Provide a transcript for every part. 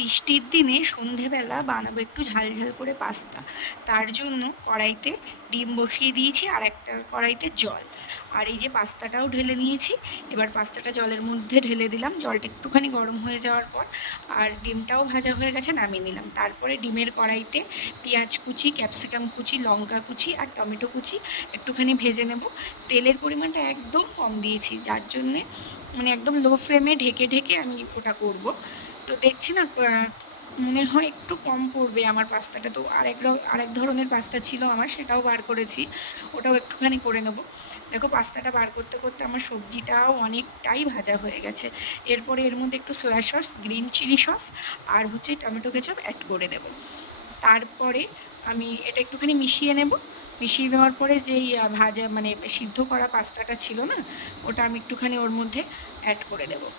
বৃষ্টির দিনে সন্ধেবেলা বানাবো একটু ঝাল ঝাল করে পাস্তা। তার জন্য কড়াইতে ডিম বসিয়ে দিয়েছি আর একটা কড়াইতে জল। আর এই যে পাস্তাটাও ঢেলে নিয়েছি। এবার পাস্তাটা জলের মধ্যে ঢেলে দিলাম, জলটা একটুখানি গরম হয়ে যাওয়ার পর। আর ডিমটাও ভাজা হয়ে গেছে, নামিয়ে নিলাম। তারপরে ডিমের কড়াইতে পেঁয়াজ কুচি, ক্যাপসিকাম কুচি, লঙ্কা কুচি আর টমেটো কুচি একটুখানি ভেজে নেব। তেলের পরিমাণটা একদম কম দিয়েছি, যার জন্যে মানে একদম লো ফ্লেমে ঢেকে ঢেকে আমি ওটা করব। তো দেখছি না, মনে হয় একটু কম পড়বে আমার পাস্তাটা। তো আরেক ধরনের পাস্তা ছিল আমার, সেটাও বার করেছি, ওটাও একটুখানি করে নেব। দেখো পাস্তাটা বার করতে করতে আমার সবজিটাও অনেকটাই ভাজা হয়ে গেছে। এরপরে এর মধ্যে একটু soya sauce, green chilli sauce আর হচ্ছে টমেটো কেচাপ অ্যাড করে দেব। তারপরে আমি এটা একটুখানি মিশিয়ে নেব। মিশিয়ে নেওয়ার পরে যেই ভাজা মানে সিদ্ধ করা পাস্তাটা ছিল না, ওটা আমি একটুখানি ওর মধ্যে অ্যাড করে দেবো।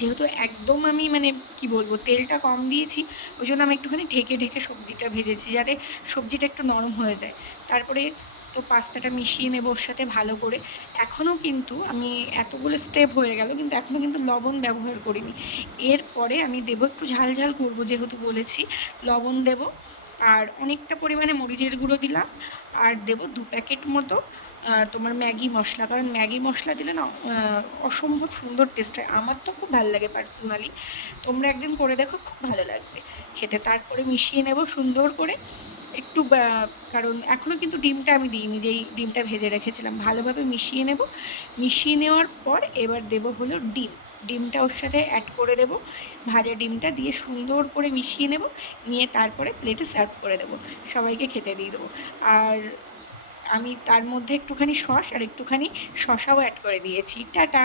যেহেতু একদম আমি মানে কি বলবো, তেলটা কম দিয়েছি, ওই জন্য আমি একটুখানি ঢেকে ঢেকে সবজিটা ভেজেছি যাতে সবজিটা একটু নরম হয়ে যায়। তারপরে তো পাস্তাটা মিশিয়ে নেব ওর সাথে ভালো করে। এখনও কিন্তু আমি এতগুলো স্টেপ হয়ে গেল, কিন্তু এখনও কিন্তু লবণ ব্যবহার করিনি। এরপরে আমি দেবো একটু ঝাল ঝাল করবো যেহেতু বলেছি, লবণ দেব। আর অনেকটা পরিমাণে মরিচের গুঁড়ো দিলাম। আর দেবো 2 প্যাকেট মতো তোমার ম্যাগি মশলা, কারণ ম্যাগি মশলা দিলে না অসম্ভব সুন্দর টেস্ট হয়। আমার তো খুব ভালো লাগে পার্সোনালি। তোমরা একদিন করে দেখো, খুব ভালো লাগবে খেতে। তারপরে মিশিয়ে নেব সুন্দর করে একটু, কারণ এখনও কিন্তু ডিমটা আমি দিইনি, যেই ডিমটা ভেজে রেখেছিলাম। ভালোভাবে মিশিয়ে নেব। মিশিয়ে নেওয়ার পর এবার দেবো হলো ডিমটা ওর সাথে অ্যাড করে দেব। ভাজা ডিমটা দিয়ে সুন্দর করে মিশিয়ে নেব, নিয়ে তারপরে প্লেটে সার্ভ করে দেবো, সবাইকে খেতে দিয়ে দেবো। আর আমি তার মধ্যে একটুখানি সস আর একটুখানি শসাও অ্যাড করে দিয়েছি। টাটা।